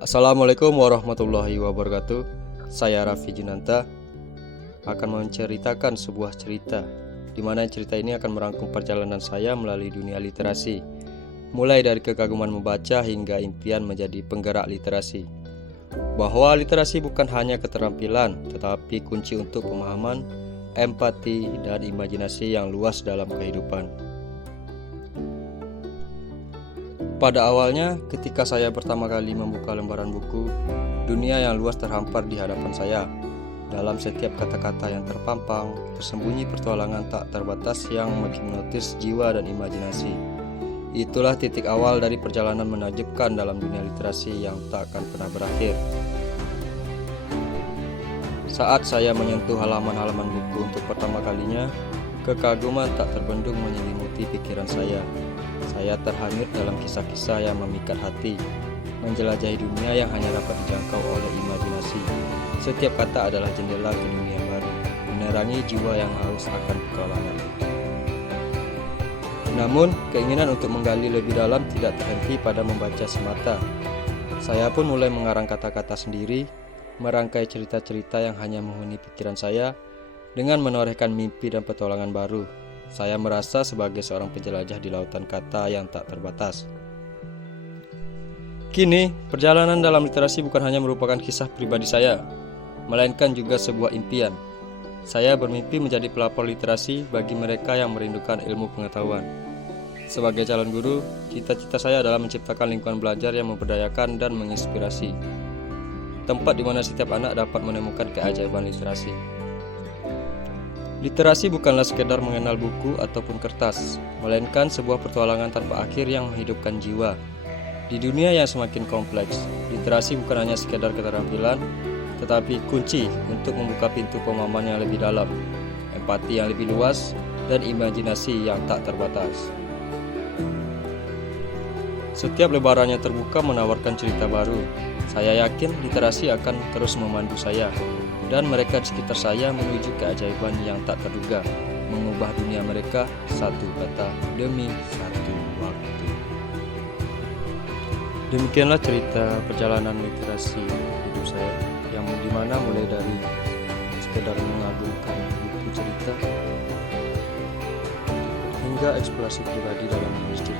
Assalamualaikum warahmatullahi wabarakatuh. Saya Raffi Junanta akan menceritakan sebuah cerita di mana cerita ini akan merangkum perjalanan saya melalui dunia literasi, mulai dari kekaguman membaca hingga impian menjadi penggerak literasi. Bahwa literasi bukan hanya keterampilan, tetapi kunci untuk pemahaman, empati, dan imajinasi yang luas dalam kehidupan. Pada awalnya, ketika saya pertama kali membuka lembaran buku, dunia yang luas terhampar di hadapan saya. Dalam setiap kata-kata yang terpampang, tersembunyi pertualangan tak terbatas yang menghipnotis jiwa dan imajinasi. Itulah titik awal dari perjalanan menakjubkan dalam dunia literasi yang tak akan pernah berakhir. Saat saya menyentuh halaman-halaman buku untuk pertama kalinya, kekaguman tak terbendung menyelimuti pikiran saya. Saya terhanyut dalam kisah-kisah yang memikat hati, menjelajahi dunia yang hanya dapat dijangkau oleh imajinasi. Setiap kata adalah jendela ke dunia baru, menerangi jiwa yang haus akan petualangan. Namun, keinginan untuk menggali lebih dalam tidak terhenti pada membaca semata. Saya pun mulai mengarang kata-kata sendiri, merangkai cerita-cerita yang hanya menghuni pikiran saya, dengan menorehkan mimpi dan petualangan baru. Saya merasa sebagai seorang penjelajah di lautan kata yang tak terbatas. Kini, perjalanan dalam literasi bukan hanya merupakan kisah pribadi saya, melainkan juga sebuah impian. Saya bermimpi menjadi pelapor literasi bagi mereka yang merindukan ilmu pengetahuan. Sebagai calon guru, cita-cita saya adalah menciptakan lingkungan belajar yang memberdayakan dan menginspirasi. Tempat di mana setiap anak dapat menemukan keajaiban literasi. Literasi bukanlah sekedar mengenal buku ataupun kertas, melainkan sebuah petualangan tanpa akhir yang menghidupkan jiwa. Di dunia yang semakin kompleks, literasi bukan hanya sekedar keterampilan, tetapi kunci untuk membuka pintu pemahaman yang lebih dalam, empati yang lebih luas, dan imajinasi yang tak terbatas. Setiap lembarannya terbuka menawarkan cerita baru. Saya yakin literasi akan terus memandu saya dan mereka di sekitar saya menuju keajaiban yang tak terduga, mengubah dunia mereka satu kata demi satu waktu. Demikianlah cerita perjalanan literasi hidup saya, yang dimana mulai dari sekedar mengagumkan buku cerita hingga eksplorasi pribadi dalam menulis cerita.